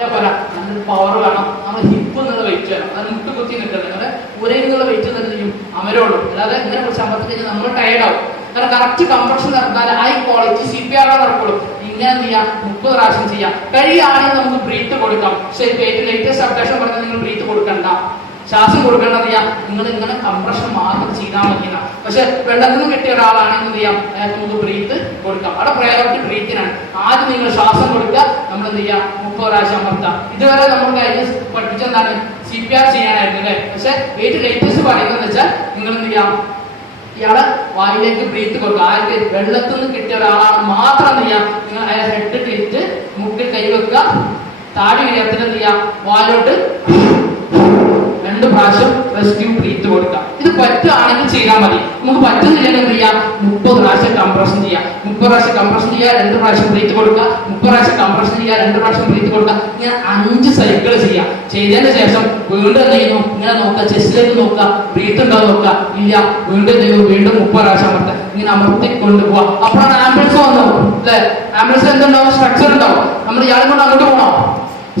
അതേപോലെ നല്ലൊരു പവർ വേണം. നമ്മൾ ഹിപ്പ് എന്നുള്ള വെയിറ്റ് വേണം. അത് മുട്ട് കുത്തി നിൽക്കരുത്. നിങ്ങളുടെ ഉരയിൽ നിന്നുള്ള വെയിറ്റ് തന്നെ ചെയ്യും അമരുള്ളൂ. അല്ലാതെ ഇങ്ങനെ കുറച്ച് അമർത്തി കഴിഞ്ഞാൽ നമ്മൾ ടയർഡ് ആവും. കാരണം കറക്റ്റ് കംപ്രഷൻ നടന്നാൽ ഹൈ ക്വാളിറ്റി CPR നടക്കുള്ളൂ. ഇങ്ങനെ എന്ത് ചെയ്യാം, 30 പ്രാവശ്യം ചെയ്യാം. കഴിയുകയാണെങ്കിൽ നമുക്ക് ബ്രീത്ത് കൊടുക്കാം. പക്ഷേ ലേറ്റസ്റ്റ് അപ്ഡേഷൻ പറഞ്ഞാൽ നിങ്ങൾ ബ്രീത്ത് കൊടുക്കണ്ട, ശ്വാസം കൊടുക്കേണ്ടത് ചെയ്യാം. നിങ്ങൾ ഇങ്ങനെ കംപ്രഷൻ മാത്രം ചെയ്താൽ മതിയെന്ന. പക്ഷെ വെള്ളത്തിൽ നിന്ന് കിട്ടിയ ഒരാളാണെങ്കിൽ എന്ത് ചെയ്യാം, അയാൾക്ക് നമുക്ക് ബ്രീത്ത് കൊടുക്കാം. അവിടെ പ്രയോറിറ്റി ബ്രീത്തിനാണ്. ആദ്യം നിങ്ങൾ ശ്വാസം കൊടുക്കുക, നമ്മൾ എന്ത് ചെയ്യാം 30 പ്രാവശ്യം അമർത്താം. ഇതുവരെ നമ്മൾ കഴിഞ്ഞ് പഠിപ്പിച്ചെന്താണ്, CPR ചെയ്യാനായിരുന്നു അല്ലേ. പക്ഷെ ഏറ്റവും ലേറ്റസ്റ്റ് പറയുന്നത് വെച്ചാൽ നിങ്ങൾ എന്ത് ചെയ്യാം, ഇയാളെ വായിലേക്ക് ബ്രീത്ത് കൊടുക്കുക. ആർക്ക് വെള്ളത്തിൽ നിന്ന് കിട്ടിയ ഒരാളാണ് മാത്രം എന്ത് ചെയ്യാം, നിങ്ങൾ അയാളെ ഹെഡ് ഇട്ടിട്ട് മുക്കിൽ കൈവെക്കുക, താടി ഉയർത്തിട്ട് എന്ത് ചെയ്യാം, വായിലോട്ട് 2 പ്രാവശ്യം റെസ്ക്യൂ ബ്രീത്ത് കൊടുക്കാം. ഇത് പറ്റുകയാണെങ്കിൽ ചെയ്താൽ മതി. നമുക്ക് പറ്റുന്നില്ലെങ്കിൽ എന്ത് ചെയ്യാം, 30 പ്രാവശ്യം കംപ്രഷൻ ചെയ്യാം. 30 പ്രാവശ്യം കംപ്രഷൻ ചെയ്യുക, 2 പ്രാവശ്യം ബ്രീത്ത് കൊടുക്കുക. 30 പ്രാവശ്യം കംപ്രഷൻ ചെയ്യുക, 2 പ്രാവശ്യം ബ്രീത്ത് കൊടുക്കുക. ഇങ്ങനെ 5 സൈക്കിൾ ചെയ്യാം. ചെയ്തതിന് ശേഷം വീണ്ടും എന്ത് ചെയ്യുന്നു, ഇങ്ങനെ നോക്കുക, ചെസ്റ്റിലേക്ക് നോക്കുക, ബ്രീത്ത് ഉണ്ടോ നോക്കുക. ഇല്ല, വീണ്ടും വീണ്ടും 30 പ്രാവശ്യം അമർത്തുക. ഇങ്ങനെ അമർത്തി കൊണ്ടുപോവാ. അപ്പോഴാണ് ആംബുലൻസ് വന്നു അല്ലെ. ആംബുലൻസ് എന്തുണ്ടാവും, സ്ട്രക്ചർ ഉണ്ടാവും. നമ്മൾ ഇയാളെ കൊണ്ട് അങ്ങോട്ട് പോകണോ,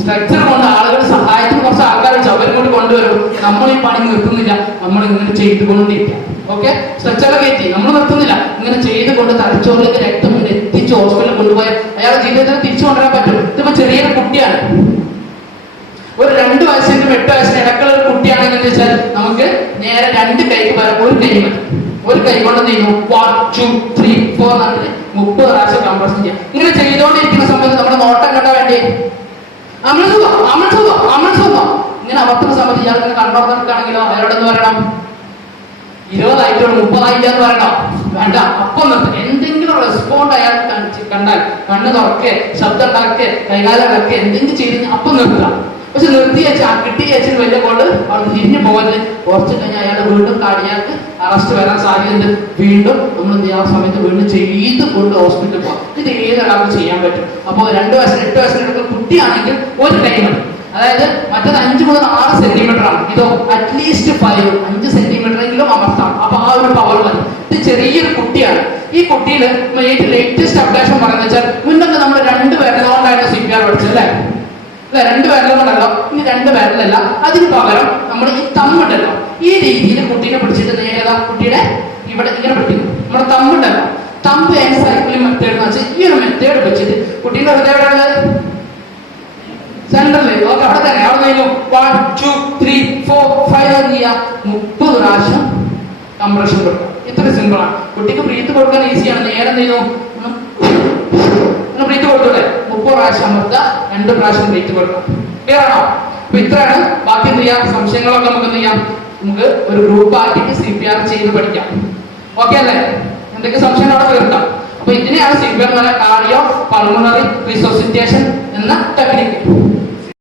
സ്ട്രക്ചർ കൊണ്ട് ആളുകൾ സഹായത്തിന് കുറച്ച് ആൾക്കാർ വെച്ച് അവരെ കൊണ്ട് കൊണ്ടുവരും. നമ്മൾ ഈ പണി നിർത്തുന്നില്ല, നമ്മൾ ഇങ്ങനെ ചെയ്തുകൊണ്ടിരിക്കുക. ഓക്കെ, സ്ട്രക്ചറിൽ കയറ്റി നമ്മൾ നിർത്തുന്നില്ല, ഇങ്ങനെ ചെയ്തുകൊണ്ട് തലച്ചോറിലേക്ക് രക്തം എത്തിച്ച് ഹോസ്പിറ്റലിൽ കൊണ്ടുപോയാൽ അയാളുടെ ജീവിതത്തിൽ തിരിച്ചു കൊണ്ടുവരാൻ പറ്റും. ഇതിപ്പോ ചെറിയൊരു കുട്ടിയാണ്, ഒരു 2 വയസ്സിനും 8 വയസ്സിന് ഇടക്കുള്ള ഒരു കുട്ടിയാണെന്ന് വെച്ചാൽ നമുക്ക് നേരെ 2 കൈക്ക് പകരം 1 കൈ മതി. 1 കൈ കൊണ്ട് ചെയ്യുന്നു 1 2 3 4 എന്നിട്ട് 30 പ്രാവശ്യം കംപ്രഷൻ ചെയ്യാം. ഇങ്ങനെ ചെയ്തുകൊണ്ടിരിക്കുന്ന സമയത്ത് നമ്മുടെ നോട്ടം കണ്ടാ വേണ്ടി ഇങ്ങനെ അമർത്തുന്ന സമയത്ത് ഇയാൾ ഇങ്ങനെ കണ്ടോ നിൽക്കുകയാണെങ്കിലോ അയാളോടൊന്ന് പറയണം 20 ആയിട്ടോ 30 ആയില്ല എന്ന് പറയണം, വേണ്ട. അപ്പൊ നിർത്തും. എന്തെങ്കിലും റെസ്പോണ്ട് അയാൾ കണ്ടാൽ കണ്ണ് തുറക്കെ, ശബ്ദം ഉണ്ടാക്കെ, കൈകാലം ഇളക്കെ, എന്തെങ്കിലും ചെയ്ത് അപ്പം നിർത്തുക. പക്ഷെ നിർത്തി വെച്ചാൽ കിട്ടി വെച്ചിട്ട് വലിയ കൊണ്ട് അവിടെ തിരിഞ്ഞു പോകരുത്. കുറച്ച് കഴിഞ്ഞാൽ അയാൾ വീണ്ടും കാർഡിയാക്ക് അറസ്റ്റ് വരാൻ സാധ്യതയുണ്ട്. വീണ്ടും നമ്മൾ എന്ത് ചെയ്യാൻ സമയത്ത് വീണ്ടും ചെയ്ത് കൊണ്ട് ഹോസ്പിറ്റലിൽ പോകാം. ഇത് ഏതൊരാൾക്ക് ചെയ്യാൻ പറ്റും. അപ്പോൾ 2 വയസ്സിന് 8 വയസ്സിനടുത്ത് കുട്ടിയാണെങ്കിൽ 1 കൈ മതി. അതായത് മറ്റത് 5 മുതൽ 6 സെന്റിമീറ്റർ ആണ്. ഇതോ അറ്റ്ലീസ്റ്റ് 5 സെന്റിമീറ്റർ എങ്കിലും അമർത്താം. അപ്പൊ ആ ഒരു പവർ മതി. ഇത് ചെറിയൊരു കുട്ടിയാണ്. ഈ കുട്ടിയിൽ ലേറ്റസ്റ്റ് അപ്ഡേഷൻ പറയുന്നത് വെച്ചാൽ മുന്നൊക്കെ നമ്മൾ 2 വിരലുകൊണ്ടാണ് CPR പഠിച്ചല്ലേ. 2 വിരലും കൊണ്ടല്ലോ, ഇനി 2 വിരലല്ല. അതിന് പകരം നമ്മൾ ഈ തമ്മുണ്ടല്ലോ, ഈ രീതിയിൽ കുട്ടീനെ പിടിച്ചിട്ട് നേരേതാ കുട്ടിയുടെ ഇവിടെ ഇങ്ങനെ പിടിക്കുന്നു. നമ്മുടെ തമ്മുണ്ടല്ലോ, തമ്പ് ആൻഡ് സൈക്ലിംഗ് മെത്തേഡ് എന്ന് വെച്ചാൽ ഈ ഒരു മെത്തേഡ് വെച്ചിട്ട് കുട്ടീന്റെ ഹൃദയം സെന്ററിലേക്ക് ഓക്കെ, അവിടെ തന്നെ അവിടെ നിന്നും 1 2 3 4 5 ചെയ്യാം. 30 പ്രാവശ്യം കംപ്രഷൻ കൊടുക്കുക. ഇത്ര സിമ്പിൾ ആണ്. കുട്ടിക്ക് ബ്രീത്ത് കൊടുക്കാൻ ഈസിയാണ്. നേരെ ചെയ്യുന്നു ബ്രീത്ത് കൊടുത്തൂടെ, 30 പ്രാവശ്യം അമർത്തുക, 2 പ്രാവശ്യം ബ്രീത്ത് കൊടുക്കുക. ക്ലിയർ ആണോ? അപ്പൊ ഇത്രയാണ്. ബാക്കി എന്ത് ചെയ്യാം, സംശയങ്ങളൊക്കെ നമുക്ക് എന്ത് ചെയ്യാം, നമുക്ക് ഒരു ഗ്രൂപ്പ് ആക്കിയിട്ട് CPR ചെയ്ത് പഠിക്കാം. ഓക്കെ അല്ലേ? എന്തൊക്കെ സംശയങ്ങൾ അവിടെ തീർക്കാം. അപ്പൊ ഇതിനെയാണ് CPR എന്ന് പറയുന്നത്, കാർഡിയോ പൾമണറി റിസസിറ്റേഷൻ എന്ന ടെക്നിക്ക്.